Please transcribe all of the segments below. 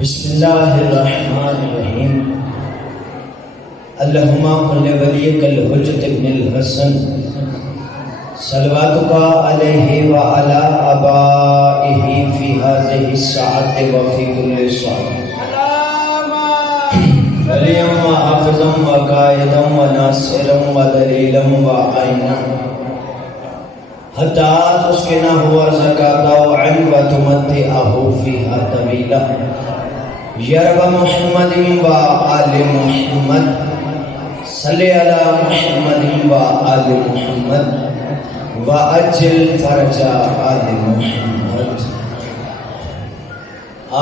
بسم اللہ الرحمن الرحیم اللہم قل ولیک الحجت ابن الحسن صلواتک علیہ وعلا آبائہ فی هذه الساعة وفی کل ساعة ولیم وحافظا وقائدا وناصرا ودلیلا وعینا حتی تسکنہ ورزقہ وعن وتمتعہ فیہا طویلا یا رب محمد و آل محمد صلی علی محمد و آل محمد و اجل فرج آل محمد.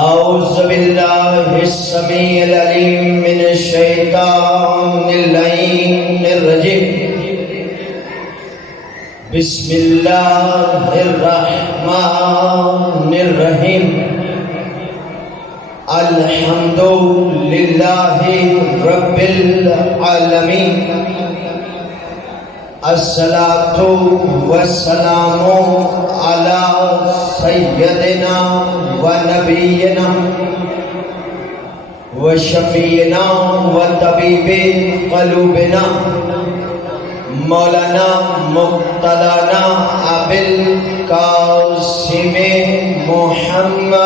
اعوذ باللہ السمیع العلیم من الشیطان اللعین الرجیم. بسم اللہ الرحمن الرحیم. الحمد للہ رب العالمین. الصلاۃ والسلام علی سیدنا و نبینا و شفیعنا و طبیب قلوبنا مولانا مقتدانا ابوالقاسم محمد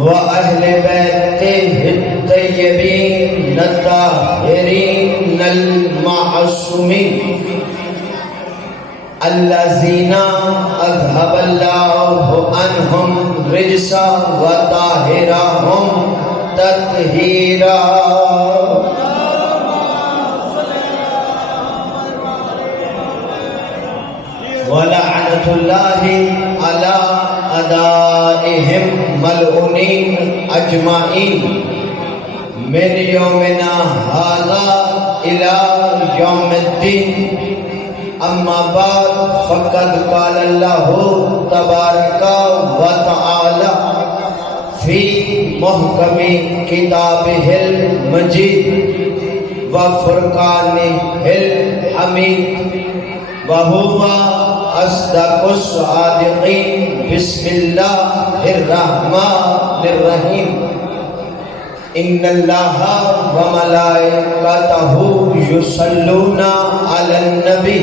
وَأَهْلِ بَيْتِهِ الطَّيِّبِينَ الطَّاهِرِينَ الْمَعْصُومِينَ الَّذِينَ أَذْهَبَ اللَّهُ عَنْهُمْ الرِّجْسَ وَطَهَّرَهُمْ تَطْهِيرًا. وَلَعْنَةُ اللَّهِ عَلَى أعدائهم ملعونين أجمعين من يومنا هذا إلى يوم الدين. أما بعد فقد قال الله تبارك وتعالى في محكم كتابه المجيد وفرقانه الحميد وهو أصدق الصادقين. بسم الله الرحمن الرحيم. إن الله وملائكته يصلون على النبي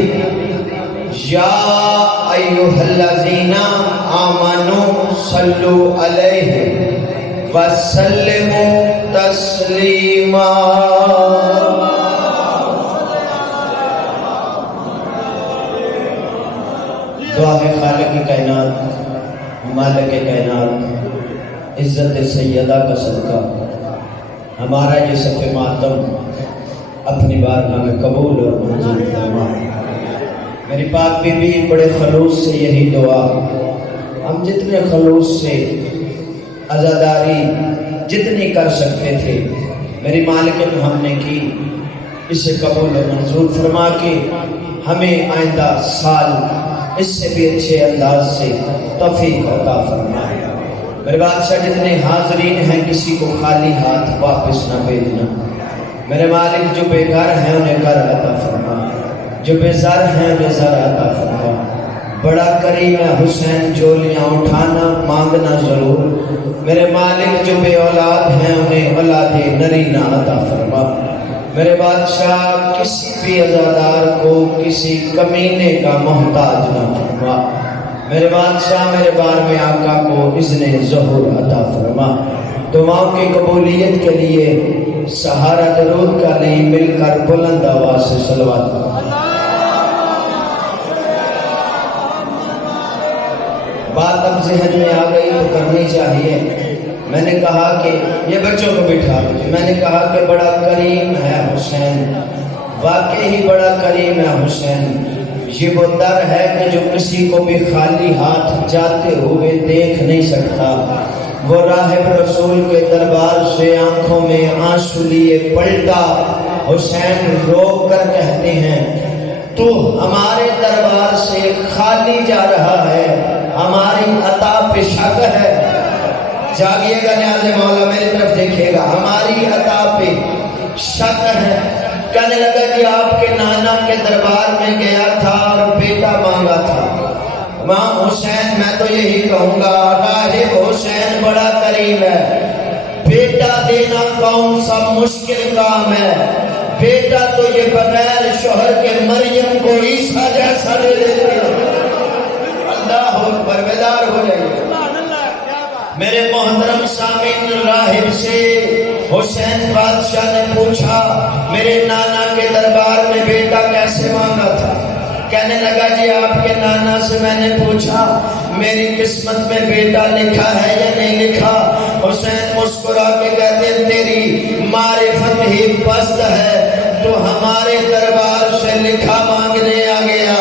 يا أيها الذين آمنوا صلوا عليه وسلموا تسليما. دعا ہے خالق کائنات مالک کائنات عزت سیدہ کا صدقہ ہمارا یہ صف ماتم اپنی بارگاہ میں قبول اور منظور فرما. میری پاک بی بی بڑے خلوص سے یہی دعا ہم جتنے خلوص سے عزاداری جتنی کر سکتے تھے میری مالک ہم نے کی. اسے قبول اور منظور فرما کے ہمیں آئندہ سال اس سے بھی اچھے انداز سے توفیق عطا فرمائے. میرے بادشاہ جتنے حاضرین ہیں کسی کو خالی ہاتھ واپس نہ بھیجنا. میرے مالک جو بے گھر ہیں انہیں گھر عطا فرما, جو بے زر ہیں انہیں زر عطا فرما. بڑا کریم ہے حسین جولیاں اٹھانا مانگنا ضرور. میرے مالک جو بے اولاد ہیں انہیں اولاد نرینہ عطا فرما. میرے بادشاہ کسی بھی عزادار کو کسی کمینے کا محتاج نہ فرما. میرے بادشاہ میرے بار میں آقا کو اذن ظہور عطا فرما. دعاؤں کی قبولیت کے لیے سہارا درود کا نہیں مل کر بلند آواز سے صلوات. بات اب ذہن میں آ گئی تو کرنی چاہیے. میں نے کہا کہ یہ بچوں کو بٹھا دو. میں نے کہا کہ بڑا کریم ہے حسین, واقعی ہی بڑا کریم ہے حسین. یہ وہ در ہے کہ جو کسی کو بھی خالی ہاتھ جاتے ہوئے دیکھ نہیں سکتا. وہ راہب رسول کے دربار سے آنکھوں میں آنسو لیے پلٹا. حسین رو کر کہتے ہیں تو ہمارے دربار سے خالی جا رہا ہے, ہماری عطا پہ شک ہے. جاگیے گا نیاز مولا میری طرف دیکھیے گا, ہماری عطا پہ شک ہے. کہنے لگا کہ آپ کے نانا کے دربار میں گیا تھا اور بیٹا مانگا تھا. امام حسین میں تو یہی کہوں گا راہب حسین بڑا کریم ہے، بیٹا دینا کون سا مشکل کام ہے، بیٹا تو یہ بغیر شوہر کے مریم کو عیسیٰ جیسا دے دیتے ہیں۔ اللہ اکبر، بیدار ہو جائیے میرے محترم سامعین۔ راہب سے حسین بادشاہ نے پوچھا میرے نانا کے دربار میں بیٹا کیسے مانگا تھا؟ کہنے لگا جی آپ کے نانا سے میں نے پوچھا میری قسمت میں بیٹا لکھا ہے یا نہیں لکھا؟ حسین مسکرا کے کہتے تیری معرفت ہی پست ہے، تو ہمارے دربار سے لکھا مانگنے آ گیا،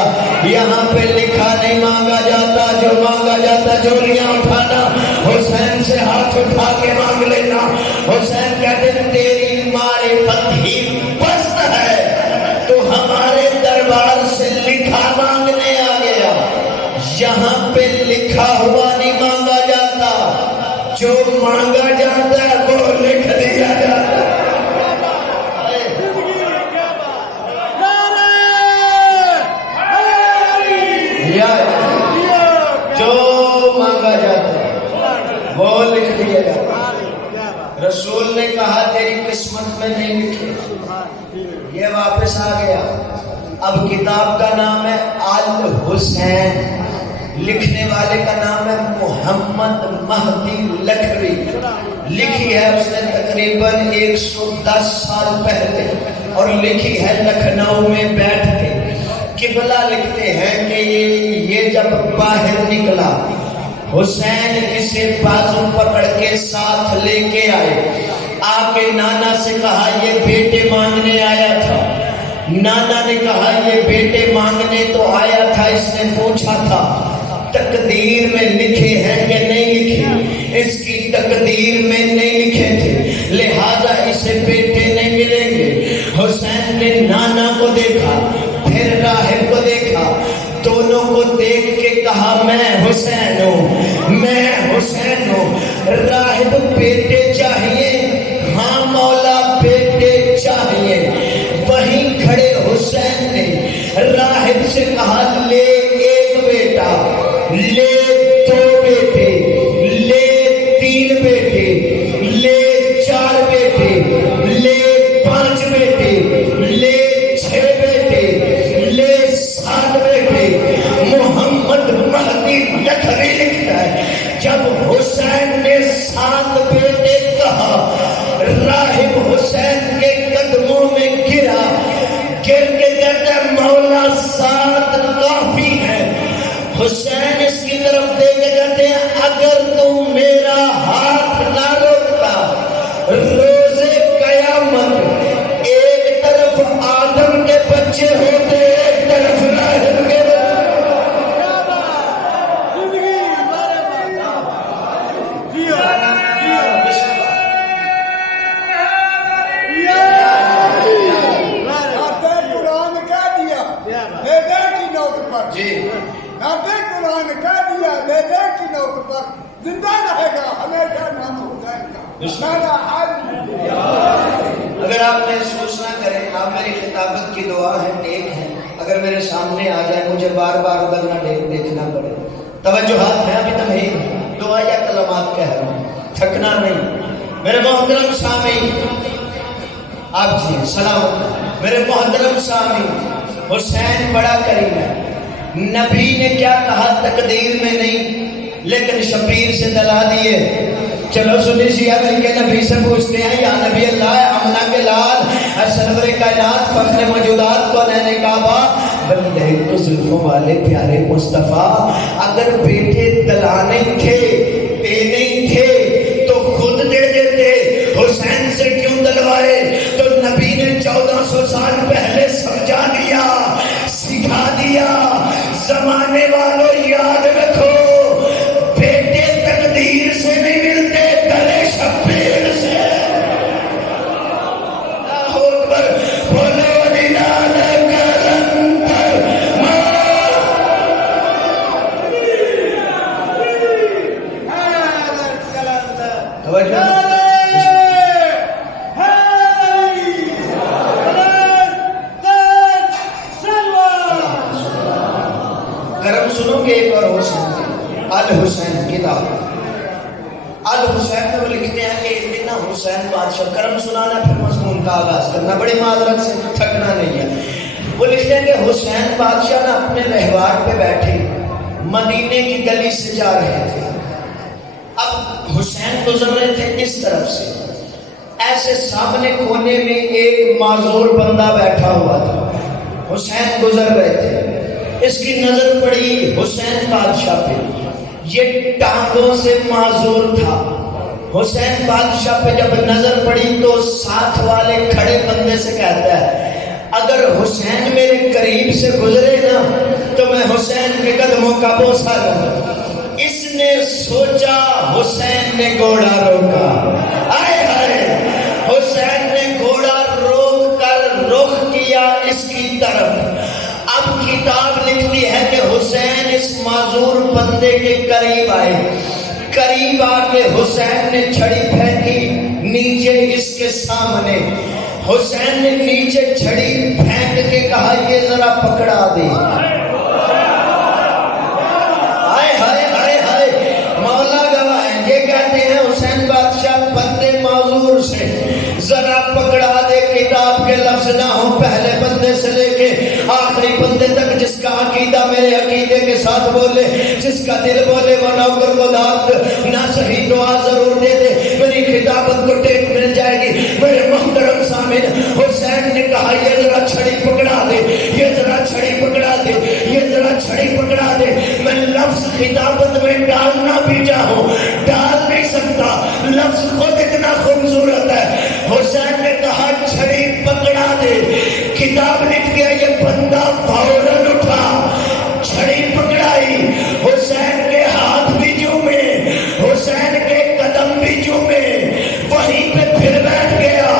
یہاں پہ لکھا نہیں مانگا جاتا، جو مانگا جاتا جولیاں اٹھانا، حسین سے ہاتھ اٹھا کے مانگ لینا۔ حسین کہتے تیری معرفت ہی پست ہے، تو ہمارے دربار سے لکھا مانگنے آ گیا، یہاں پہ لکھا ہوا نہیں مانگا جاتا، جو مانگا جاتا ہے وہ لکھ دیا جاتا ہے۔ جو مانگا جاتا ہے وہ لکھ دیا جاتا ہے۔ رسول نے کہا تیری قسمت میں نہیں لکھے، یہ واپس آ گیا۔ اب کتاب کا نام ہے الحسین، لکھنے والے کا نام ہے محمد مہدی لکھوی، لکھی ہے اس نے تقریباً 110 سال پہلے، اور لکھی ہے لکھنؤ میں بیٹھ کے۔ قبلہ لکھتے ہیں کہ یہ جب باہر نکلا حسین اسے بازو پکڑ کے ساتھ لے کے آئے، آ کے نانا سے کہا یہ بیٹے مانگنے آیا تھا۔ نانا نے کہا یہ بیٹے مانگنے تو آیا تھا، اس نے پوچھا تھا تقدیر میں لکھے ہیں کہ نہیں لکھے؟ اس کی تقدیر میں نہیں لکھے تھے، لہذا اسے بیٹے نہیں ملیں گے۔ حسین نے نانا کو دیکھا، پھر راہب کو دیکھا، دونوں کو دیکھ کے کہا میں حسین ہوں، میں حسین ہوں۔ راہب بیٹے چاہیے؟ ہاں مولا بیٹے چاہیے۔ وہیں کھڑے حسین نے راہب سے کہا لے ایک بیٹا، لے دو بیٹے، لے تین بیٹے، لے چار بیٹے، لے پانچ بیٹے، لے 6 بیٹے، لے 7 بیٹے۔ محمد مہدی لکھوی لکھتا ہے جب حسین نے 7 بیٹے کہا، راہب حسین کے قدموں میں گرا، گر کے کہتا ہے مولا 7 کافی ہے۔ حسین اس کی طرف دے کے کہتے ہیں اگر تم میرا ہاتھ نہ روکتا روزے قیامت ایک طرف آدم کے بچے ہوتے ایک طرف راہب کے قرآن کہہ دیا بیٹے کی نوک پر زندہ رہے گا ہمیشہ نام حسین کا۔ اگر آپ محسوس نہ کریں، آپ میری خطابت کی دعا ہے ٹیک ہے، اگر میرے سامنے آ جائے مجھے بار بار ادھر نہ دیکھنا پڑے، توجہات ہیں ابھی تمہیں دعا یا کلمات کہہ رہا ہوں، تھکنا نہیں۔ میرے محترم سامعین، آپ جی سلام، میرے محترم سامعین، حسین بڑا کریم ہے۔ نبی نے کیا کہا تقدیر میں نہیں، لیکن شبیر سے دلا دیے۔ چلو سنی شیعہ مل کے نبی سے پوچھتے ہیں یا نبی اللہ امنہ کے لال سرور کائنات فخر موجودات کو نین کعبہ بندے تو زلفوں والے پیارے مصطفیٰ، اگر بیٹے دلانے تھے دینے تھے تو خود دے دیتے، حسین سے کیوں دلوائے؟ تو نبی نے 1400 سال پہلے سمجھا دیا، سکھا دیا۔ زمانے والوں یاد رکھو بیٹے تقدیر سے نہیں ملتے، گلے شبیر سے۔ اللہ اکبر، بولو نال کلندر توجہ سنو الحسین کتاب الحسین میں وہ لکھتے ہیں کہ ایک دن نا حسین بادشاہ کرم سنانا پھر مضمون کا آغاز کرنا، بڑی معذرت سے تھکنا نہیں ہے۔ وہ لکھتے ہیں کہ حسین بادشاہ نا اپنے رہوار پہ بیٹھے مدینے کی گلی سے جا رہے تھے۔ اب حسین گزر رہے تھے اس طرف سے، ایسے سامنے کونے میں ایک معذور بندہ بیٹھا ہوا تھا، حسین گزر رہے تھے، اس کی نظر پڑی حسین بادشاہ پہ، یہ ٹانگوں سے معذور تھا۔ حسین بادشاہ پہ جب نظر پڑی تو ساتھ والے کھڑے بندے سے کہتا ہے اگر حسین میرے قریب سے گزرے نا تو میں حسین کے قدموں کا بوسہ لوں۔ اس نے سوچا حسین نے گھوڑا روکا، آئے ہائے، حسین نے گھوڑا روک کر رخ کیا اس کی طرف۔ اب کتاب لکھتی ہے کہ حسین اس معذور بندے کے قریب آئے، قریب آ کے حسین نے چھڑی پھینکی نیچے اس کے سامنے۔ حسین نے نیچے چھڑی پھینک کے کہا یہ ذرا پکڑا دے۔ ہائے ہائے ہائے ہائے، مولا گواہ ہے، یہ کہتے ہیں حسین بادشاہ بندے معذور سے ذرا پکڑا دے، کتاب کے لفظ نہ ہوں، پہلے بندے سے لے کے آخری بندے تک جس کا عقیدہ میرے عقیدے کے ساتھ بولے، جس کا دل بولے وہ نوکر کو داد نہ صحیح دعا ضرور دے دے، میری خطابت کو ٹیک مل جائے گی۔ میرے محترم سامعین، حسین نے کہا یہ ذرا چھڑی پکڑا دے، یہ ذرا چھڑی پکڑا دے، یہ ذرا چھڑی پکڑا دے۔ میں لفظ خطابت میں ڈالنا بھی چاہوں ڈال نہیں سکتا، لفظ خود اتنا خوبصورت ہے۔ حسین نے کہا چھڑی پکڑا دے، کتاب لکھ گیا یہ بندہ فوراً اٹھا، چھڑی پکڑائی، حسین کے ہاتھ بھی جومے، حسین کے قدم بھی جومے، وہیں پہ پھر بیٹھ گیا۔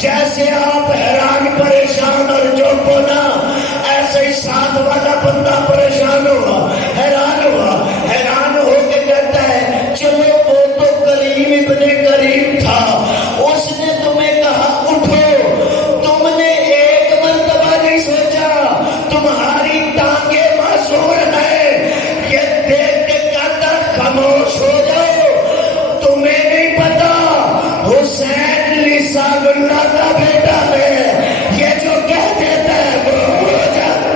جیسے آپ حیران پریشان اور جو بولا ایسے ہی ساتھ والا بندہ پریشان ہوا، حیران ہو کے کہتا ہے چلو وہ تو کریم ابن کریم تھا، اس نے تمہیں کہا اٹھو، تم نے ایک مرتبہ نہیں سوچا تمہاری ٹانگیں معذور ہیں، یہ دیکھ کے کہتا خاموش ہو جاؤ، تمہیں نہیں پتا حسین لسان اللہ کا بیٹا ہے، یہ جو کہہ دیتا ہے وہ ہو جاتا۔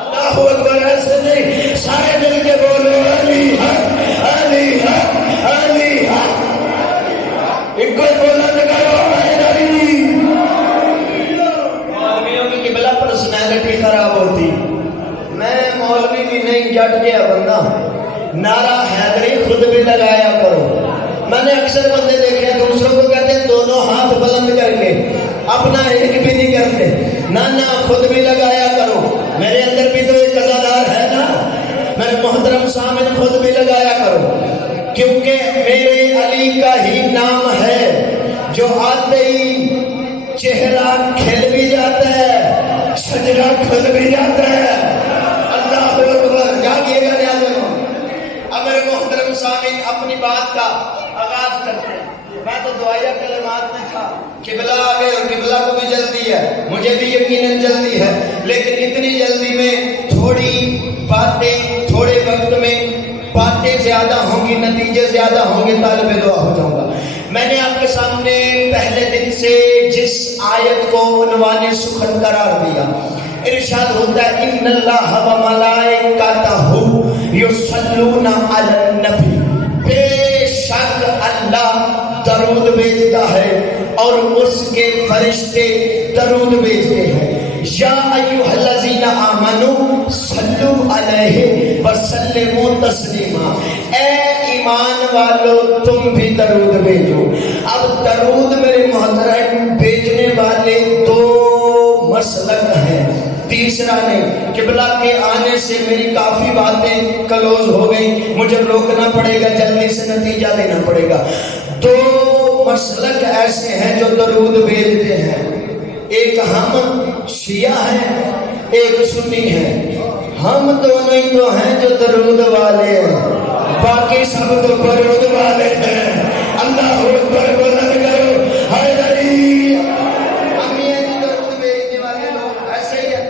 اللہ اکبر، ایسے نہیں، سارے مل کے بولو علی حق، علی حق، علی حق، ایک کوئی بولند کرو علی۔ مولویوں کی قبلہ پرسنالٹی خراب ہوتی، میں مولوی بھی نہیں، جٹ گیا بندہ، نعرہ حیدری خود بھی لگایا کرو۔ میں نے اکثر بندے دیکھے دوسروں کو کہتے ہیں دونوں ہاتھ بلند کر کے، اپنا ایک بھی نہیں کرتے، نہ خود بھی لگایا کرو۔ میرے اندر بھی تو ایک ازادار ہے نا، میرے محترم سامن خود بھی لگایا کرو، کیونکہ میرے علی کا ہی نام ہے جو آتے ہی چہرہ کھل بھی جاتا ہے، شجرہ کھل بھی جاتا ہے۔ اللہ اکبر، جاگیے گا نیاز کرو۔ اب میرے محترم سامعین اپنی بات کا آغاز کرتے ہیں۔ میں تو دعائیہ کلمات میں تھا، قبلہ آگے اور قبلہ کو بھی جلدی ہے، مجھے بھی یقیناً جلدی ہے، لیکن اتنی جلدی میں تھوڑی باتیں، تھوڑے وقت میں باتیں زیادہ ہوں گی، نتیجے زیادہ ہوں گے، طالب دعا ہو جاؤں گا۔ میں نے آپ کے سامنے پہلے دن سے جس آیت کو عنوان سخن قرار دیا، ارشاد ہوتا ہے ان اللہ و ملائکتہ یصلون علی النبی، بے شک اللہ درود بھیجتا ہے اور اس کے فرشتے درود بھیجتے ہیں۔ یا ایھا الذین آمنوا صلوا علیہ وسلموا تسلیما، اے ایمان والو تم بھی درود بھیجو۔ اب درود میرے محترم بھیجنے والے دو مسلک ہیں، تیسرا نہیں۔ قبلہ کے آنے سے میری کافی باتیں کلوز ہو گئی، مجھے روکنا پڑے گا، جلدی سے نتیجہ دینا پڑے گا۔ دو مسلک ایسے ہیں جو درود بھیجتے ہیں، ایک ہم شیعہ ہیں، ایک سنی ہیں۔ ہم دونوں ہی تو ہیں جو درود والے ہیں، باقی سب تو برود والے ہیں۔ اللہ اکبر بلند کرو حیدری۔ ہم یہ درود بھیجنے والے لوگ ایسے ہی ہیں،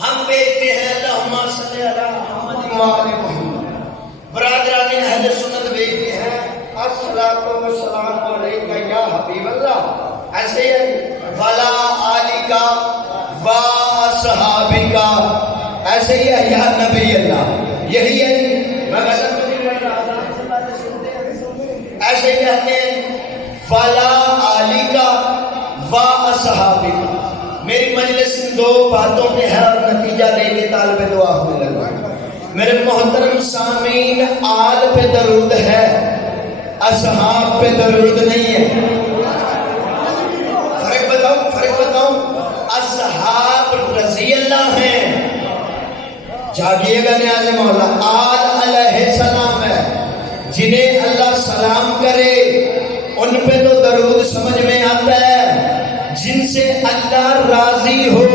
ہم بھیجتے ہیں اللہم اصحابکا، ایسے ہی ہے یا نبی اللہ، یہی ہے میں غلط تو نہیں کہہ رہا، ایسے کہتے ہیں فلا آلکا و اصحابکا۔ میری مجلس دو باتوں پہ ہے اور نتیجہ دے کے طالب دعا ہونے لگا۔ میرے محترم سامعین، آل پہ درود ہے، اصحاب پہ درود نہیں ہے۔ فرق بتاؤں، اصحاب رضی اللہ ہیں، جاگیے گا نیاز مولا، آل علیہ السلام ہے، جنہیں اللہ سلام کرے ان پہ تو درود سمجھ میں آتا ہے، جن سے اللہ راضی ہو۔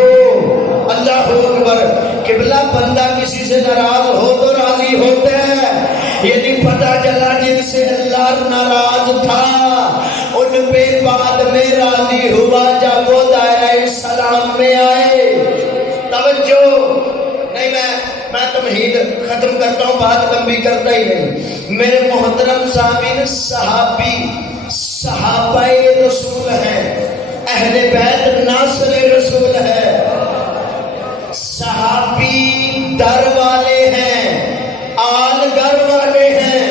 اللہ اکبر، قبلہ بندہ کسی سے ناراض ہو تو راضی ہوتا ہے، یعنی پتہ چلا جن سے اللہ ناراض تھا ان پہ بعد میں راضی ہوا جب وہ دائرہ سلام میں آئے۔ توجہ نہیں، میں تمہید ختم کرتا ہوں، بات لمبی کرتا ہی نہیں۔ میرے محترم سامعین، صحابی صحابہ رسول ہیں، اہل بیت ناصر رسول ہے، صحابی در والے ہیں، آل گر والے ہیں۔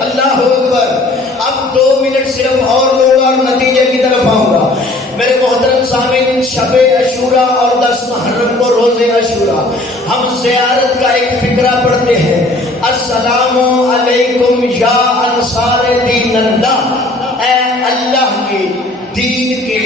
اللہ اکبر۔ اب 2 منٹ صرف اور لوں گا اور نتیجے کی طرف آؤں گا۔ میرے محترم سامعین، شب عاشورہ اور 10 محرم کو روز عاشورہ ہم زیارت کا ایک فقرہ پڑھتے ہیں، السلام علیکم یا انصار دین اللہ، اے اللہ کے دین کے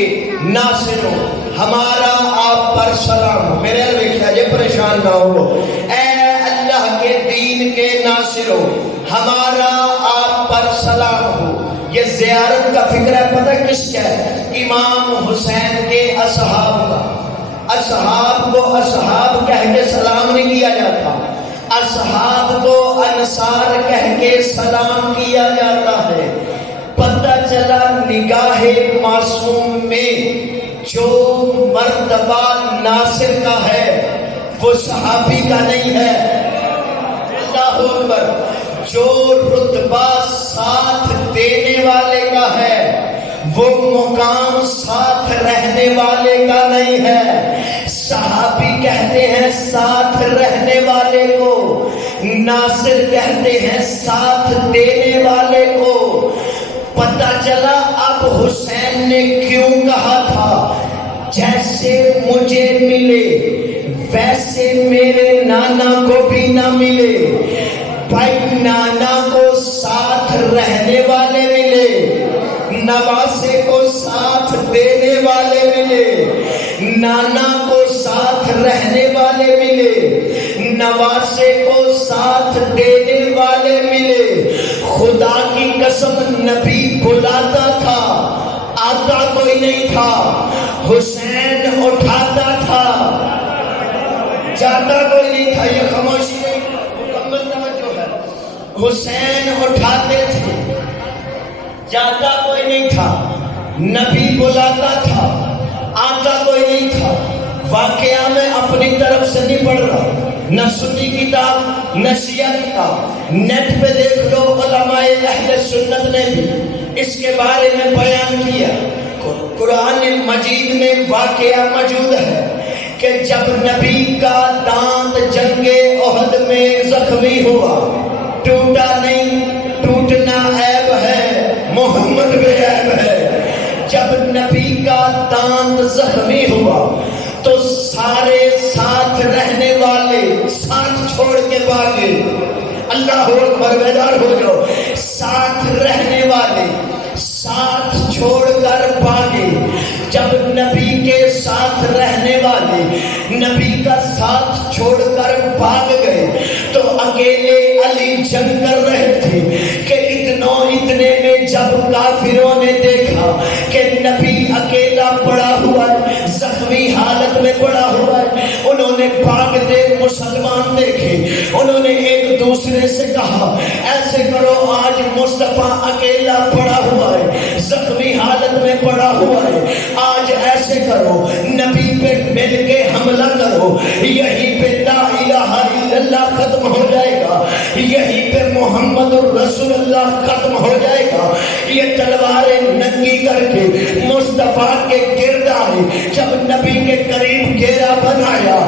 ناصروں، ہمارا آپ پر سلام ہو۔ میرے دیکھا جے پریشان نہ ہو، اے اللہ کے دین کے ناصروں، ہمارا آپ پر سلام ہو۔ یہ زیارت کا فکر ہے، پتہ کس کا ہے؟ امام حسین کے اصحاب کا۔ اصحاب کو اصحاب کہہ کے سلام نہیں کیا جاتا، اصحاب کو انصار کہہ کے سلام کیا جاتا ہے۔ پتہ چلا نگاہ معصوم میں جو مرتبہ ناصر کا ہے وہ صحابی کا نہیں ہے۔ اللہ اکبر۔ جو رتبہ ساتھ دینے والے کا ہے وہ مقام ساتھ رہنے والے کا نہیں ہے۔ صحابی کہتے ہیں ساتھ رہنے والے کو، ناصر کہتے ہیں ساتھ دینے والے کو۔ پتہ چلا اب حسین نے کیوں کہا تھا جیسے مجھے ملے ویسے میرے نانا کو بھی نہ ملے، بھائی نانا کو ساتھ رہنے والے ملے، نواسے کو ساتھ دینے والے ملے، نانا کو ساتھ رہنے والے ملے، نواسے کو ساتھ دینے والے ملے۔ خدا کی قسم نبی بلاتا تھا، آتا کوئی نہیں تھا، حسین اٹھاتا تھا، جاتا کوئی نہیں تھا۔ یہ خاموشی نہیں، مکمل توجہ ہے۔ حسین اٹھاتے تھے، جاتا کوئی نہیں تھا، نبی بلاتا تھا، آتا کوئی نہیں تھا۔ واقعہ میں اپنی طرف سے نہیں پڑھ رہا، نہ سنی کتاب نہ شیعہ کتاب، نیٹ پہ دیکھ لو، علماء اہل سنت نے بھی اس کے بارے میں بیان کیا۔ قرآن مجید میں واقعہ موجود ہے کہ جب نبی کا دانت جنگ احد میں زخمی ہوا، ٹوٹا نہیں، ٹوٹنا عیب ہے، محمد بے عیب ہے۔ جب نبی کا دانت زخمی ہوا تو سارے ساتھ رہنے والے ساتھ چھوڑ کے بھاگے۔ اللہ اکبر، بیدار ہو جاؤ۔ ساتھ رہنے والے ساتھ چھوڑ کر بھاگے۔ جب نبی کے ساتھ رہنے والے نبی کا ساتھ چھوڑ کر بھاگ گئے تو اکیلے علی جنگ کر رہے تھے کہ اتنے میں جب کافروں نے دیکھا کہ نبی اکیلا پڑا ہوا ہے، زخمی حالت میں پڑا ہوا ہے، انہوں نے بھاگتے مسلمان دیکھے، انہوں نے ایک دوسرے سے کہا ایسے کرو، آج مصطفیٰ اکیلا پڑا ہوا ہے، زخمی حالت میں پڑا ہوا ہے، آج ایسے کرو نبی پہ مل کے حملہ کرو، یہیں پہ لا الہ الا اللہ ختم ہو جائے گا، یہیں پہ محمد الرسول اللہ ختم ہو جائے گا۔ یہ تلواریں ننگی کر کے مصطفیٰ کے گرد آئے، جب نبی کے قریب گھیرا بنایا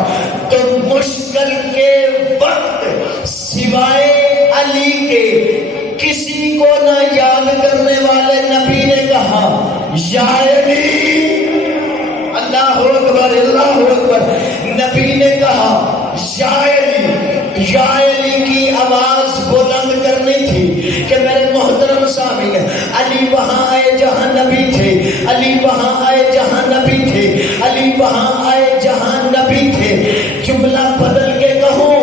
یا علی، اللہ اکبر اللہ اکبر۔ نبی نے کہا یا علی، یا علی کی آواز بلند کرنی تھی کہ میرے محترم سامعین، علی وہاں آئے جہاں نبی تھے، علی وہاں آئے جہاں نبی تھے، علی وہاں آئے جہاں نبی تھے۔ جملہ بدل کے کہوں،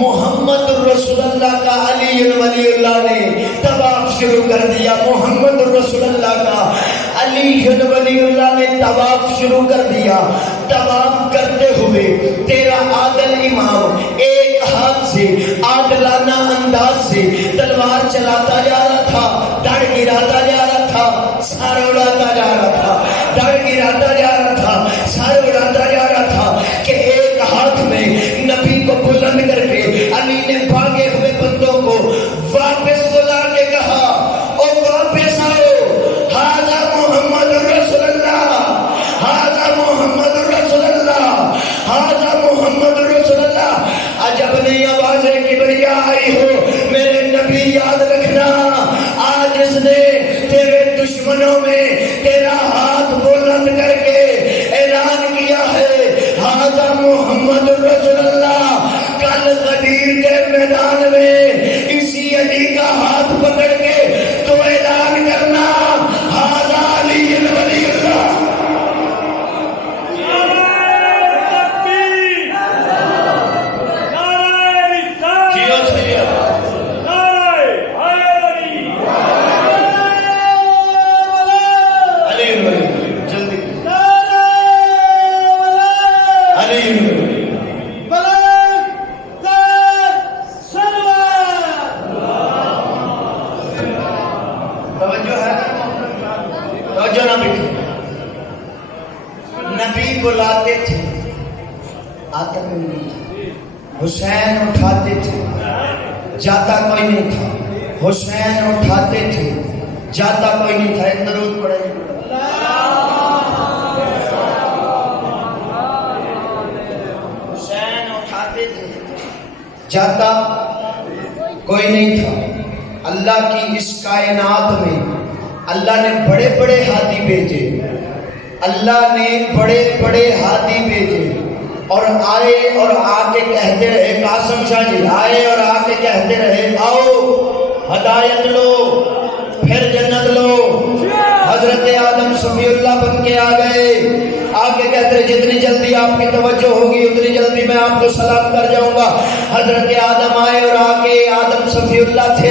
محمد رسول اللہ کا علی ولی اللہ نے طواف شروع کر دیا، محمد رسول اللہ کا علی ولی اللہ نے طواف شروع کر دیا۔ طواف کرتے ہوئے تیرا عادل امام ایک ہاتھ سے عادلانہ انداز سے تلوار چلاتا جا رہا تھا، ڈر گراتا جا رہا تھا، سر اڑاتا جا رہا تھا، ڈر گراتا جا رہا تھا، سر اڑاتا جا رہا تھا کہ ایک ہاتھ میں نبی کو بلند کر کے علی نے بھاگے ہوئے بندوں کو واپس بلا کے کہا، او واپس آؤ، ہاذا محمد رسول اللہ، ہاذا محمد رسول اللہ، ہاذا محمد رسول اللہ۔ عجب نہیں آوازیں کبریا آئی ہو میرے نبی، یاد رکھنا آج اس نے تیرے دشمنوں میں تیرا ہاتھ بلند کر کے اعلان کیا ہے ہاذا محمد رسول اللہ۔ کل غدیر کے میدان میں اسی علی کا ہاتھ پکڑ کے تو اعلان کرنا ہاذا علی ولی اللہ۔ نبی بلاتے تھے، آتے کوئی نہیں تھا، حسین اٹھاتے تھے، جاتا کوئی نہیں تھا، حسین اٹھاتے تھے، جاتا کوئی نہیں تھا۔ ایک درود پڑھے، حسین اٹھاتے تھے، جاتا کوئی نہیں تھا۔ اللہ کی اس کائنات میں اللہ نے بڑے بڑے ہادی بھیجے، اللہ نے بڑے بڑے ہادی بھیجے، اور آئے اور آ کے کہتے رہے، قاسم شاہ جی آئے اور آ کے کہتے رہے آؤ ہدایت لو پھر جنت لو۔ حضرت آدم صفی اللہ بن کے آ گئے، آ کے کہتے رہے جتنی جلدی آپ کی توجہ ہوگی اتنی جلدی میں آپ کو سلام کر جاؤں گا۔ حضرت آدم آئے اور آ کے، آدم صفی اللہ تھے،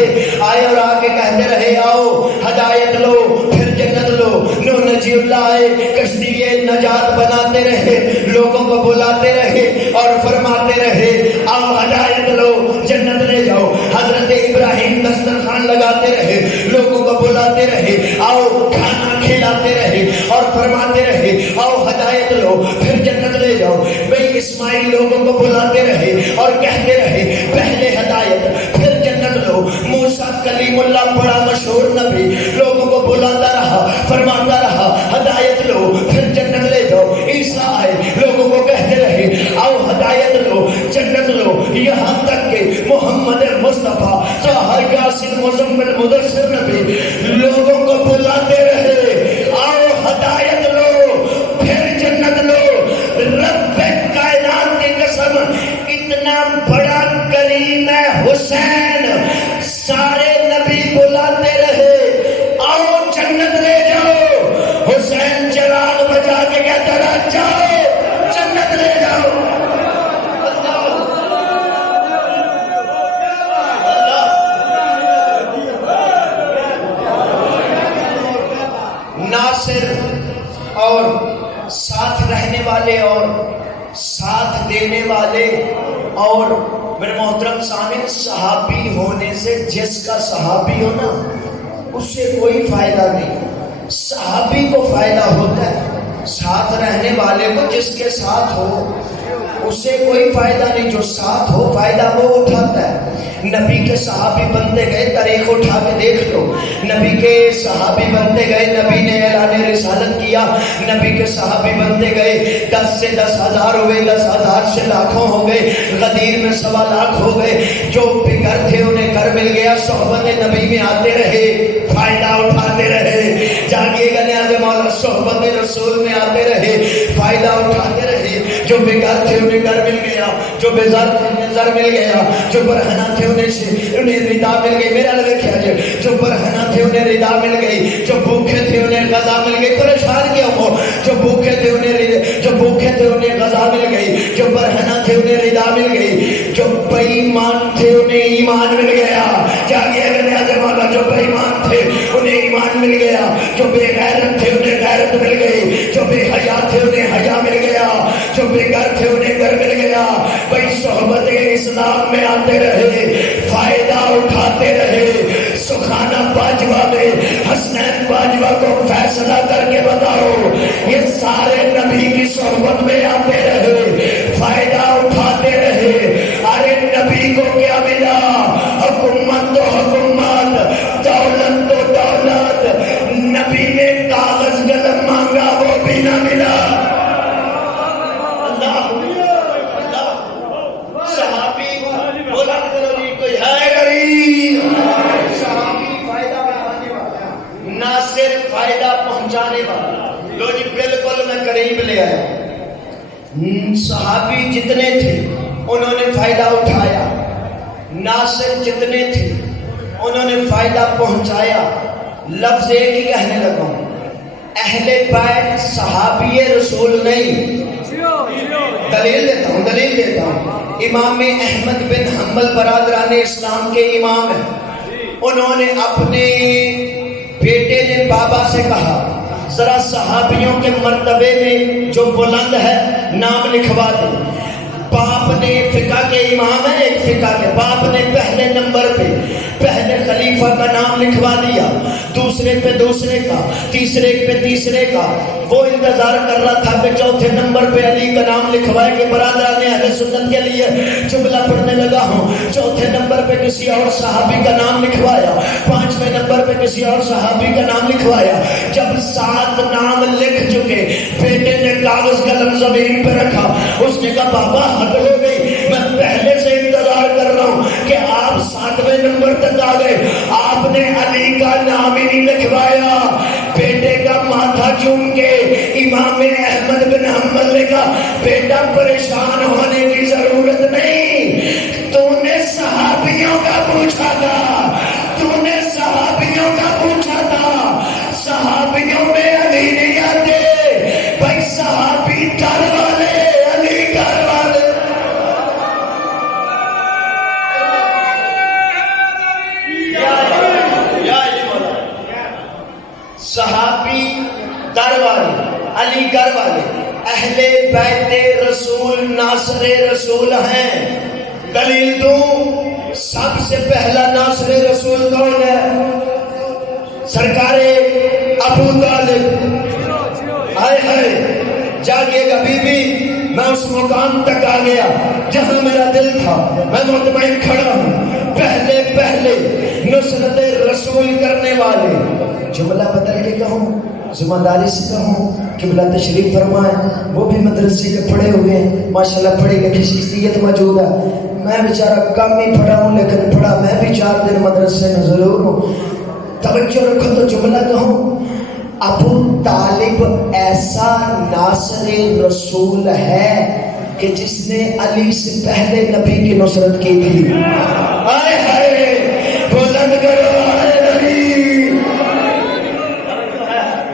آئے اور آ کے کہتے رہے آؤ ہدایت لو پھر جنت لو۔ نوح نجی اللہ آئے، کشتی نجات بناتے رہے، لوگوں کو بلاتے رہے اور فرماتے رہے آؤ ہدایت لو جنت لے جاؤ۔ حضرت ابراہیم دسترخوان لگاتے رہے، لوگوں کو بلاتے رہے آؤ کھانا کھلاتے رہے اور فرماتے رہے آؤ ہدایت لو پھر جنت لے جاؤ۔ بھئی اسماعیل لوگوں کو بلاتے رہے اور کہتے رہے پہلے ہدایت پھر جنت لو۔ موسیٰ کلیم اللہ بڑا مشہور نبی، لوگوں کو بلاتا رہا، فرماتا رہا ہدایت لو پھر جنت لے جاؤ۔ عیسیٰ آئے، لوگوں کو کہتے رہے آؤ ہدایت لو جنت لو، یہاں تک کہ محمد مصطفیٰ طٰہٰ یاسین مزمل مدثر نبی لوگوں کو بلاتے رہے آؤ ہدایت لو پھر جنت لو۔ رب کائنات کی قسم، اتنا بڑا کریم ہے حسین، سارے نبی بلاتے رہے آؤ جنت لے جاؤ، حسین چراغ بجا کے کہتا رہا جاؤ جنت لے جاؤ۔ ناصر اور ساتھ رہنے والے اور ساتھ دینے والے، اور میرے محترم سامعین صحابی ہونے سے جس کا صحابی ہو نا اس سے کوئی فائدہ نہیں، صحابی کو فائدہ ہوتا ہے، ساتھ رہنے والے کو جس کے ساتھ ہو اسے کوئی فائدہ نہیں، جو ساتھ ہو فائدہ وہ اٹھاتا ہے۔ نبی کے صحابی بنتے گئے، تاریخ اٹھا کے دیکھ لو، نبی کے صحابی بنتے گئے، نبی نے اعلان رسالت کیا، نبی کے صحابی بنتے گئے، 10 سے 10,000 ہوئے، 10,000 سے لاکھوں ہو گئے، غدیر میں 1.25 لاکھ ہو گئے۔ جو بے گھر تھے انہیں گھر مل گیا، صحبت نبی میں آتے رہے، فائدہ اٹھاتے رہے۔ جاگیے گا نیاز مولا، صحبت رسول میں آتے رہے، فائدہ اٹھاتے رہے۔ جو بے گھر تھے انہیں گھر مل گیا، جو بے زر تھے انہیں زر مل گیا، جو برہنہ تھے انہیں ردا مل گئی۔ میرا لگے کیا جائے، جو برہنہ تھے انہیں ردا مل گئی، جو بھوکے تھے انہیں غذا مل گئی۔ پریشان کیا ہو، جو بھوکے تھے انہیں غذا مل گئی، جو برہنہ تھے انہیں ردا مل گئی، جو بے ایمان تھے انہیں ایمان مل گیا۔ جاگیے گا نیاز مولا، جو بے ایمان تھے انہیں ایمان مل گیا، جو بے غیرت تھے انہیں غیرت مل گئی، جو بے حیا تھے انہیں حیا مل گیا، جو بے گھر تھے انہیں گھر مل گیا۔ بھائی صحبت اسلام میں آتے رہے، فائدہ اٹھاتے رہے۔ سخانہ باجوہ میں حسنین باجوہ کو فیصلہ کر کے بتاؤ، یہ سارے نبی کی صحبت میں آتے رہے، فائدہ اٹھاتے رہے۔ ارے نبی کو کیا ملا؟ حکومت تو حکومت، دولت تو دولت۔ نبی نے کاغذ قلم مانگا، وہ بھی نہ ملا۔ لو جی بالکل میں قریب لے آیا۔ صحابی جتنے تھے انہوں نے فائدہ اٹھایا، ناصر جتنے تھے انہوں نے فائدہ پہنچایا۔ لفظ ایک ہی کہنے لگا ہوں، اہل بیت صحابی رسول نہیں۔ دلیل دیتا ہوں، امام احمد بن حنبل برادران اسلام کے امام ہیں، انہوں نے اپنے بیٹے نے بابا سے کہا ذرا صحابیوں کے مرتبے میں جو بلند ہے نام لکھوا دے۔ باپ نے فقہ کے امام ہے، ایک فقہ کے باپ نے پہلے نمبر پہ پہلے خلیفہ کا نام لکھوا دیا، دوسرے پہ دوسرے کا، تیسرے پہ تیسرے کا۔ وہ انتظار کر رہا تھا کہ چوتھے نمبر پہ علی کا نام لکھوائے کہ برادران اہل سنت کے لیے جملہ پڑھنے لگا ہوں۔ چوتھے نمبر پہ کسی اور صحابی کا نام لکھوایا، 5ویں نمبر پہ کسی اور صحابی کا نام لکھوایا۔ جب 7 نام لکھ چکے، بیٹے نے کاغذ قلم زمین پہ رکھا، اس نے کہا بابا حد ہو گئی، میں پہلے سے انتظار کر رہا ہوں کہ آپ 7ویں نمبر تک آ گئے، آپ نے علی کا نام ہی نہیں لکھوایا۔ بیٹے کا ماتھا چوم کے امام احمد بن حنبل نے کہا بیٹا پریشان ہونے کی ضرورت نہیں، تو نے صحابیوں کا پوچھا تھا، صحابیوں میں علی نہیں آتے بھائی، صحابی گھر والے، علی گھر والے۔ صحابی در والے، علی گر والے، اہل بیت رسول ناصر رسول ہیں۔ دلیل دوں، سب سے پہلا ناصر رسول کون ہے؟ سرکار ابو طالب۔ ہائے ہائے، جاگیے گا بی بی، میں اس مقام تک آ گیا جہاں میرا دل تھا، میں مطمئن کھڑا ہوں۔ پہلے نصرت رسول کرنے والے، جملہ بدل کے کہوں، ذمہ داری سے کہوں، قبلہ تشریف فرمائیں، وہ بھی مدرسے کے پڑھے ہوئے ہیں، ماشاءاللہ پڑھی لکھی شخصیت موجود ہے۔ میں بیچارہ کم ہی پڑھا ہوں، لیکن پڑھا میں بھی 4 دن مدرسے میں ضرور ہوں۔ توجہ رکھو تو جملہ کہوں، ابو طالب ایسا ناصر رسول ہے کہ جس نے علی سے پہلے نبی کی نصرت کی تھی۔ آئے ہائے، بلند کرو آئے نبی۔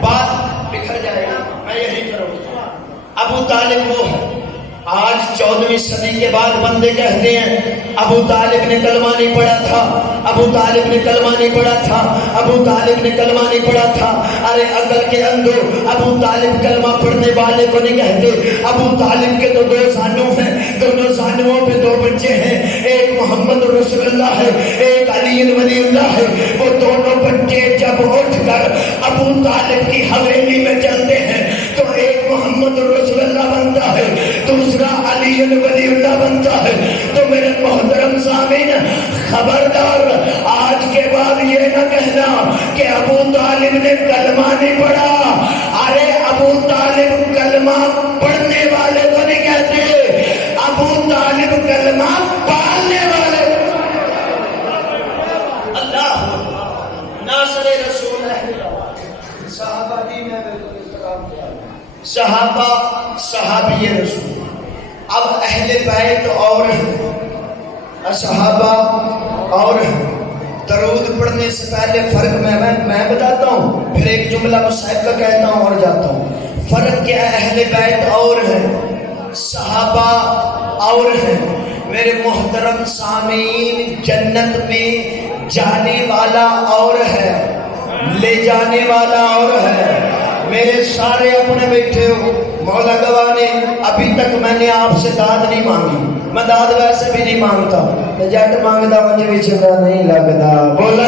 بات بکھر جائے گا، میں یہی کروں۔ ابو طالب وہ ہے، آج 14ویں صدی کے بعد بندے کہتے ہیں ابو طالب نے کلمہ نہیں پڑھا تھا، ابو طالب نے کلمہ نہیں پڑھا تھا، ابو طالب نے کلمہ نہیں پڑھا تھا۔ ارے عقل کے اندھو، ابو طالب کلمہ پڑھنے والے کو نہیں کہتے۔ ابو طالب کے تو 2 زانو ہیں، دونوں زانووں پہ 2 بچے ہیں، ایک محمد رسول اللہ ہے، ایک علی ولی اللہ ہے۔ وہ دونوں بچے جب اٹھ کر ابو طالب کی حویلی میں چلتے ہیں تو ایک محمد رسول اللہ بنتا ہے، دوسرا علی علی ولی اللہ بنتا ہے۔ تو میرے محترم سامعین خبردار، آج کے بعد یہ نہ کہنا کہ ابو طالب نے کلمہ نہیں پڑھا۔ ارے ابو طالب کلمہ پڑھنے والے کو نہیں کہتے، ابو طالب کلمہ پالنے والے۔ اللہ ناصر رسول ہے۔ صحابہ دی میں صحابہ صحابی رسول، اب اہل بیت اور صحابہ اور درود پڑھنے سے پہلے فرق میں بتاتا ہوں، پھر ایک جملہ مصحف کا کہتا ہوں اور جاتا ہوں۔ فرق کیا ہے؟ اہل بیت اور ہے، صحابہ اور ہے۔ میرے محترم سامعین، جنت میں جانے والا اور ہے، لے جانے والا اور ہے۔ میرے سارے اپنے بیٹھے ہو، مولا گواہ نے ابھی تک میں نے آپ سے داد نہیں مانگی، میں داد ویسے بھی نہیں مانگتا، جٹ مانگتا مجھے بھی چنگا نہیں لگتا۔ بولا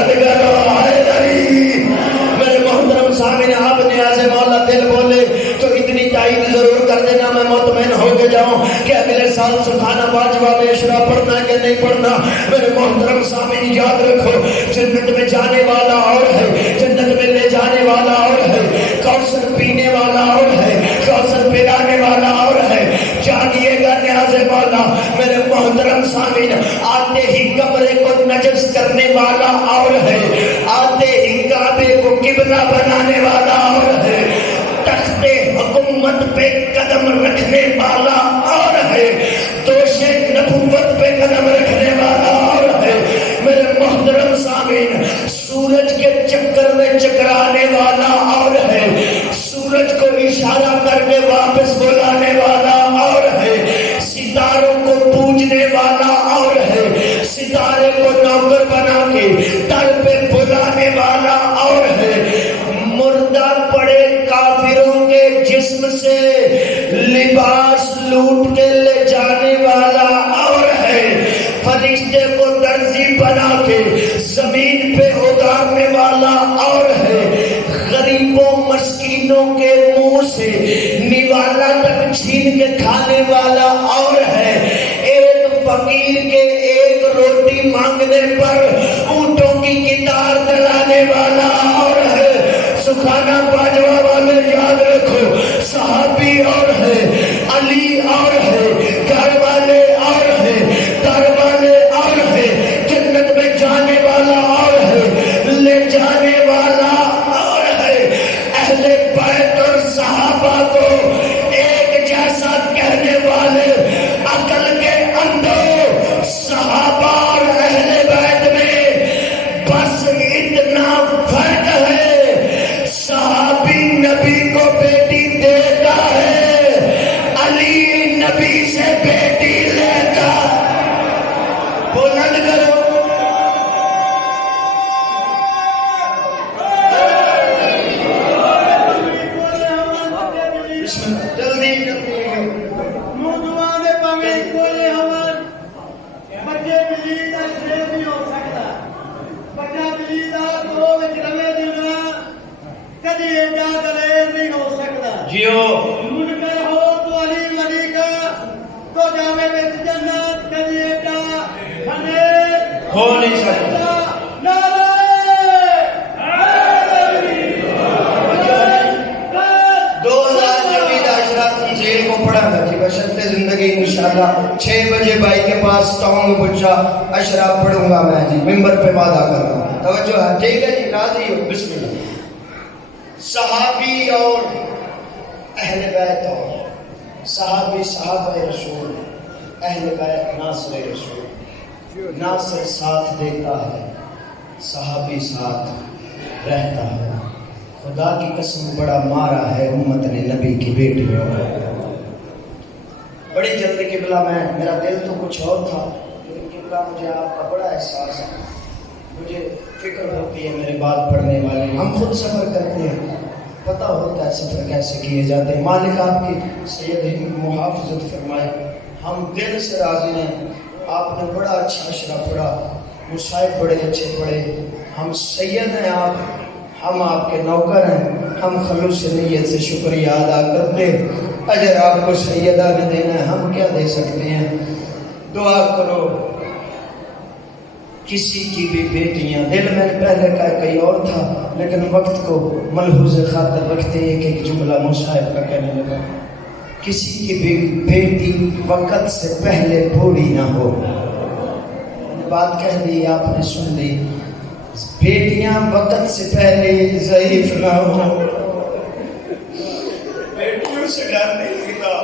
میرے محترم سامنے آپ نیاز مولا دل بولے تو اتنی تائید ضرور کر دینا، میں مطمئن ہو کے جاؤں کہ اگلے سال سبحانہ واجبہ میں اشرا پڑھنا ہے کہ نہیں پڑھنا۔ میرے محترم سامنے یاد رکھو، جنت میں جانے والا اور ہے، جنت میں لے جانے والا اور ہے، کوثر پینے والا اور ہے، کوثر پلانے والا اور ہے۔ جانیے گا نیاز مولا، میرے محترم سامعین، آتے ہی کمرے کو نجس کرنے والا اور ہے، آتے ہی کعبے کو قبلہ بنانے والا اور ہے، تخت حکومت پہ قدم رکھنے والا اور ہے، دوش نبوت پہ قدم رکھنے والا اور ہے۔ میرے محترم سامعین، سورج کے چکر میں چکرانے والا اور ہے، سورج کو اشارہ کر کے واپس بلانے والا اور ہے، ستاروں کو پوجنے والا اور ہے، ستارے کو نوکر بنا کے در پہ بلانے والا اور ہے، مردہ پڑے کافروں کے جسم سے لباس لوٹ کے لے جانے والا اور ہے، فرشتے کو درزی بنا کے زمین پہ اتارنے والا اور ہے، غریبوں مسکینوں کے منہ سے نوالا تک چھین کے کھانے والا اور ہے، ایک فقیر کے ایک روٹی مانگنے پر اونٹوں کی قطار دلانے والا اور ہے۔ سبحانہ باجوہ والے یاد رکھو، صحابی اور ہے، علی اور ہے، گھر والے اور ہے، در والے اور ہے، جنت میں جانے والا اور ہے، لے جانے والا اور ہے۔ اہل بیت اور صحابہ کو ایک جیسا کہنے والے عقل کے اندر، صحابہ اور اہل بیت میں بس اتنا فرق ہے، صحابی نبی کو بیٹی دیتا ہے، علی نبی سے بیٹی لیتا۔ بلند کرو جلدی جلدی۔ نوجوان پاویں کولے ہون، بچے بلی دا شیر نہیں ہو سکتا، بچہ بلی دا تو وچ روے دینا کدی ایڈا دلیر نہیں ہو سکتا۔ جیو منکر ہو تو علی ولی کا تو جامع وچ جنت کدی ایڈا بنے ہو نہیں سکتا۔ نعرہ حیدری، 2024 عشرہ تنزیل کو پڑھا تھا جی، بشرط زندگی انشاءاللہ 6 بجے بھائی کے پاس ٹاؤن پہنچا، عشرہ پڑھوں گا میں جی، ممبر پہ وعدہ کر رہا ہوں، توجہ ہے؟ ٹھیک ہے جی، راضی ہو؟ بسم اللہ۔ صحابی اور اہل بیت اور صحابی صحابہ رسول، اہل بیت ناصر رسول۔ ناصر ساتھ دیتا ہے، صحابی ساتھ رہتا ہے۔ خدا کی قسم بڑا مارا ہے امت نے نبی کی بیٹی میں۔ بڑی جلدی قبلہ میں، میرا دل تو کچھ اور تھا لیکن قبلہ مجھے آپ کا بڑا احساس ہے، مجھے فکر ہوتی ہے میرے بات پڑھنے والے، ہم خود سفر کرتے ہیں، پتہ ہوتا ہے سفر کیسے کیے جاتے ہیں۔ مالک آپ کی سید محافظت فرمائے، ہم دل سے راضی ہیں، آپ نے بڑا اچھا اشرا پڑھا، مصائب بڑے اچھے پڑھے، ہم سید ہیں، ہم آپ کے نوکر ہیں، ہم خلوص نیت سے شکریہ ادا کرتے اجر آپ کو سیدہ نے دینا ہے، ہم کیا دے سکتے ہیں؟ دعا کرو کسی کی بھی بیٹیاں، دل میں پہلے کا کئی اور تھا لیکن وقت کو ملحوظ خاطر رکھتے ایک ایک جملہ مصاحب کا کہنے لگا، کسی کی بھی بیٹی وقت سے پہلے بوڑھی نہ ہو۔ بات کہہ دی، آپ نے سن لی، بیٹیاں وقت سے پہلے ضعیف نہ ہو۔ بیٹیوں سے ڈر نہیں لگتا،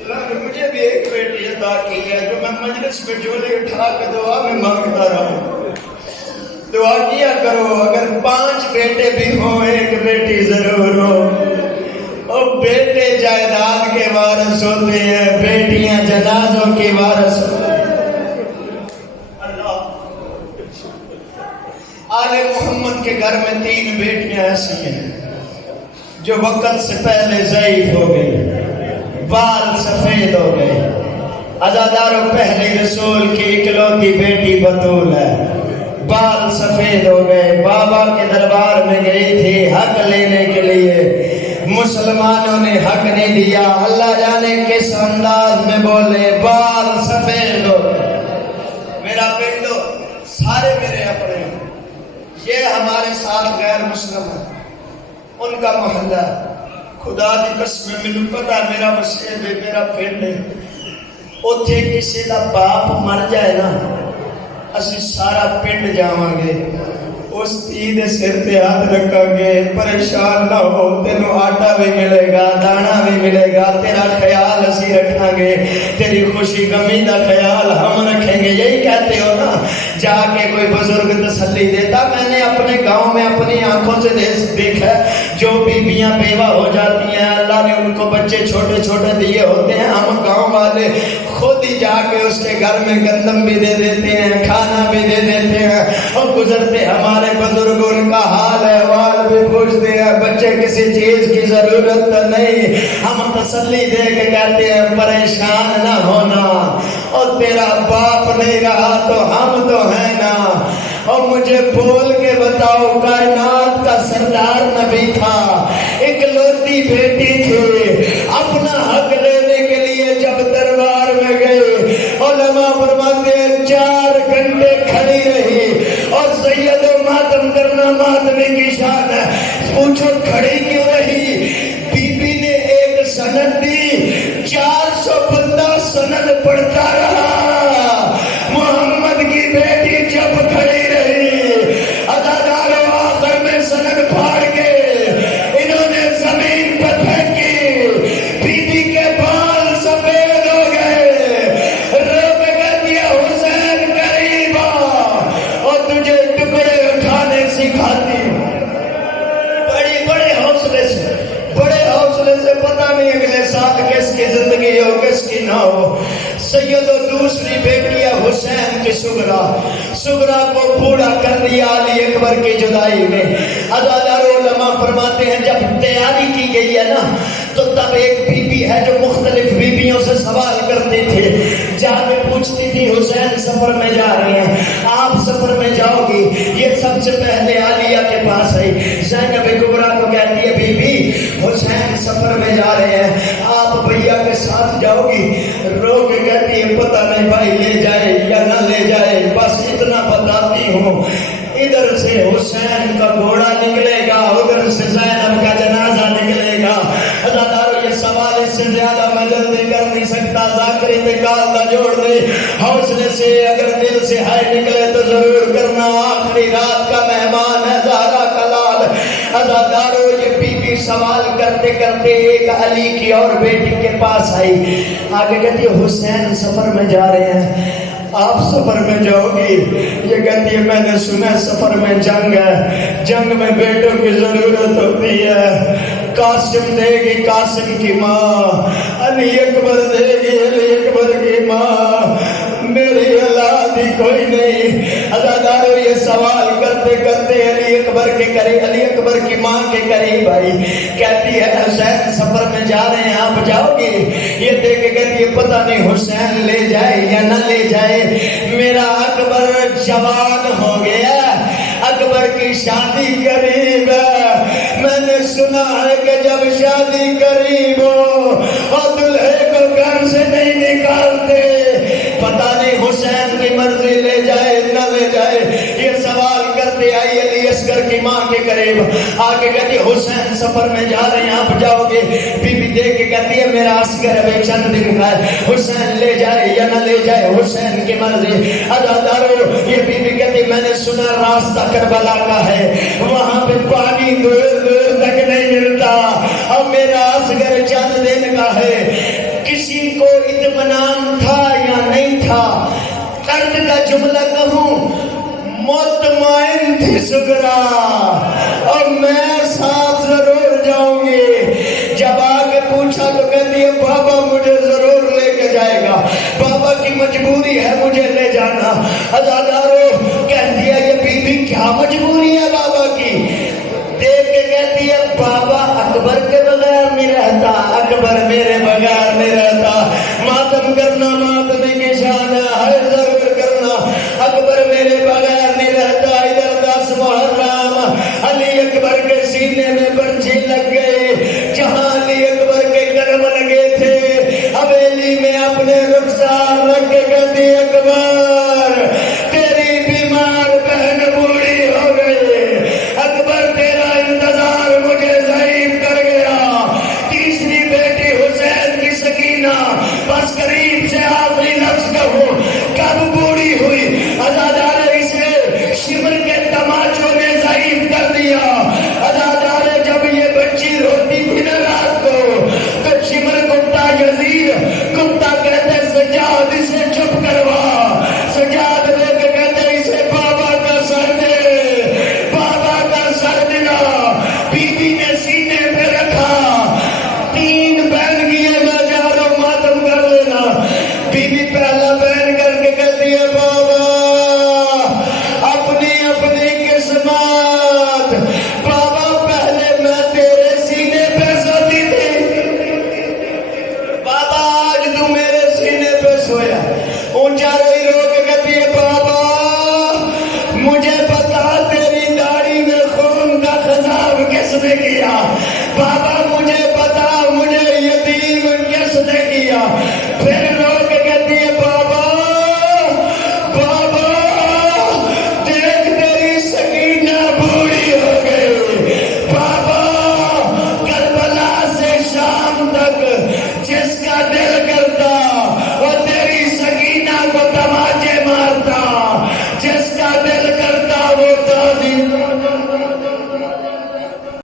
اللہ نے مجھے بھی ایک بیٹی عطا کی ہے جو میں مجلس میں جھولے اٹھا کے دعا میں مانگتا رہا۔ دعا کیا کرو اگر 5 بیٹے بھی ہوں ایک بیٹی ضرور ہو۔ اور بیٹے جائیداد کے وارث ہوتے ہیں، بیٹیاں جنازوں کی وارث ہوتے ہیں۔ اللہ آل محمد کے گھر میں 3 بیٹیاں ایسی ہیں جو وقت سے پہلے ضعیف ہو گئی، بال سفید ہو گئے۔ عزاداروں پہلے رسول کی اکلوتی بیٹی بطول ہے، بال سفید ہو گئے، بابا کے دربار میں گئی تھی حق لینے کے لیے، مسلمانوں نے حق نہیں دیا، اللہ جانے کس انداز میں بولے، بال سفید ہو گئے۔ میرا پنڈو سارے میرے اپنے، یہ ہمارے ساتھ غیر مسلم ہے، ان کا محلہ، خدا دی قسم مینوں پتا میرا مسجد ہے، میرا پنڈ ہے، اوتھے کسی دا باپ مر جائے نا اسی سارا پنڈ جاواں گے، اس دھی دے سر تے ہاتھ رکھاں گے، پریشان نہ ہو، تینوں آٹا بھی ملے گا، دانا بھی ملے گا، تیرا خیال اسی رکھاں گے، تیری خوشی غمی دا خیال ہم رکھیں گے۔ یہی کہتے ہو نا، جا کے کوئی بزرگ تسلی دیتا، میں نے اپنے گاؤں میں اپنی آنکھوں سے دیکھا جو بیویاں بیوہ ہو جاتی ہیں، اللہ نے ان کو بچے چھوٹے چھوٹے دیے ہوتے ہیں، ہم گاؤں والے خود ہی جا کے اس کے گھر میں گندم بھی دے دیتے ہیں، کھانا بھی دے دیتے ہیں، اور گزرتے ہمارے بزرگ ان کا حال احوال بھی پوچھتے ہیں، بچے کسی چیز کی ضرورت نہیں، ہم تسلی دے کے کہتے ہیں پریشان نہ ہونا، اور تیرا باپ نہیں رہا تو ہم تو ہیں نا۔ اور مجھے بول کے بتاؤ، کائنات کا سردار نبی تھا، اکلوتی بیٹی تھی، اپنا حق لینے کے لیے جب دربار میں گئے، علماء فرماتے ہیں 4 گھنٹے کھڑی رہی، اور سید و ماتم کرنا ماتمی کی شان ہے، پوچھو کھڑی کیوں رہی؟ بی بی نے ایک سند دی، 400 بندہ سند پڑھتا رہا، محمد کی بیٹی جب کھڑی رہی، اداداروں آخر میں سند پھاڑ کے انہوں نے زمین پر پھینکی، بی بی کے بال سفید ہو گئے، رو کے کہتی ہے حسین قریب آ، اور تجھے ٹکڑے اٹھانے سکھاتی۔ بڑے حوصلے سے پتہ نہیں اگلے سال کس کی زندگی ہو کس کی نہ ہو۔ سید و دوسری بیٹی ہے حسین کی سغرا کو بوڑھا کر دیا علی اکبر کی جدائی میں۔ عزادار علماء فرماتے ہیں جب تیاری کی گئی ہے نا تو تب ایک بی بی ہے جو مختلف بیویوں سے سوال کرتی تھی، جا کے پوچھتی تھی حسین سفر میں جا رہے ہیں، آپ سفر میں جاؤ گی؟ یہ سب سے پہلے عالیہ کے پاس آئی، زینب کبریٰ کو کہتی ہے بی بی حسین سفر میں جا رہے ہیں، آپ بھیا کے ساتھ جاؤ گی؟ رو کے کہتی ہے پتہ نہیں بھائی لے جائے یا نہ لے جائے، بس اتنا بتاتی ہوں ادھر سے حسین کا گھوڑا نکلے گا، ادھر سے زینب کا جنازہ نکلے گا۔ عزادارو یہ سوال اس سے زیادہ میں جلدی کر نہیں سکتا، ذاکر انتقال نہ جوڑ دے، حوصلے سے اگر دل سے ہائے نکلے تو ضرور کرنا، آخری رات کا مہمان ہے زہرا کا لال۔ عزادارو یہ بی بی سوال کرتے کرتے ایک علی کی اور بیٹی کے پاس آئی، آگے کہتی ہے حسین سفر میں جا رہے ہیں، آپ سفر میں جاؤ گی؟ یہ کہتی ہے میں نے سنا سفر میں جنگ ہے، جنگ میں بیٹوں کی ضرورت ہوتی ہے، قاسم دے گی قاسم کی ماں، علی اکبر دے گی علی اکبر کی ماں، میری اولاد ہی کوئی نہیں۔ عزادارو یہ سوال کرتے کرتے علی اکبر کے قریب، علی اکبر کی ماں کے قریب آئی، کہتی ہے حسین سفر میں جا رہے ہیں آپ جاؤ گی؟ یہ دیکھ کے کہتی ہے پتہ نہیں حسین لے جائے یا نہ لے جائے، میرا اکبر جوان ہو گیا۔ اکبر کی شادی قریب ہے، میں نے سنا ہے کہ جب شادی قریب ہو اور دلہے کو گھر سے نہیں نکالتے، پتہ نہیں حسین کی مرضی لے جائے نہ لے جائے، یہ سوال کرتے آئی علی اصغر کی ماں کے قریب آگے کہتی حسین سفر میں جا رہے ہیں آپ جاؤ گے؟ بی بی دیکھ کے کہتی ہے میرا اصغر ابھی چند دن کا ہے، حسین لے جائے یا نہ لے جائے حسین کی مرضی۔ عزادارو یہ بی بی کہتی میں نے سنا راستہ کربلا کا ہے، وہاں پہ پانی دور دور تک نہیں ملتا اور میرا اصغر چند دن کا ہے۔ کسی کو اطمینان تھا یا نہیں تھا؟ قرض کا جملہ کہوں، مطمئن تھی سگرا اور میں ساتھ ضرور جاؤں گی۔ جب آگے پوچھا تو کہتی ہے بابا مجھے ضرور لے کے جائے گا، بابا کی مجبوری ہے مجھے لے جانا۔ عزادارو کہتی ہے یہ بی بی کیا مجبوری ہے بابا کی؟ دیکھ کے کہتی ہے بابا اکبر کے بغیر نہیں رہتا، اکبر میرے بغیر نہیں رہتا، ماتم کرنا ماتم کی شان ہے، ہر ضرور کرنا، اکبر میرے بغیر نہیں رہتا۔ ادھر 10 محرم علی اکبر کے سینے میں برچھی لگ گئی، جہاں علی اکبر کے قدم لگے تھے حویلی میں اپنے رخسار رکھ کے کہتی اکبر تیری بیمار بہن بوڑھی ہو گئی، اکبر تیرا انتظار مجھے ضعیف کر گیا۔ تیسری بیٹی حسین کی سکینہ بس قریب سے آخری لفظ کہو کب بوڑھی ہوئی؟ عزادار اسے شمر کے تماچوں نے ضعیف کر دیا۔ عزادار جب یہ بچی روتی تھی نا رات کو تو شمر کتا یزید کتا کہتے سجاد اسے چپ کروا، سجاد لے کے کہتے اسے بابا کا سر دے، بابا کا سر دلا۔ بی بی نے سینے پہ رکھا، 3 بہن کیے میں جا رہا ہوں ماتم کر لینا۔ بی بی پہلا بہن کر کے کہتی ہے بابا اپنی اپنی قسمت، بابا پہلے میں تیرے سینے پہ سوتی تھی، بابا آج تو میرے سینے پہ سویا۔ اونچا رہی رو کے کہتی ہے بابا مجھے بتا تیری داڑھی میں خون کا خضاب کس نے کیا؟ بابا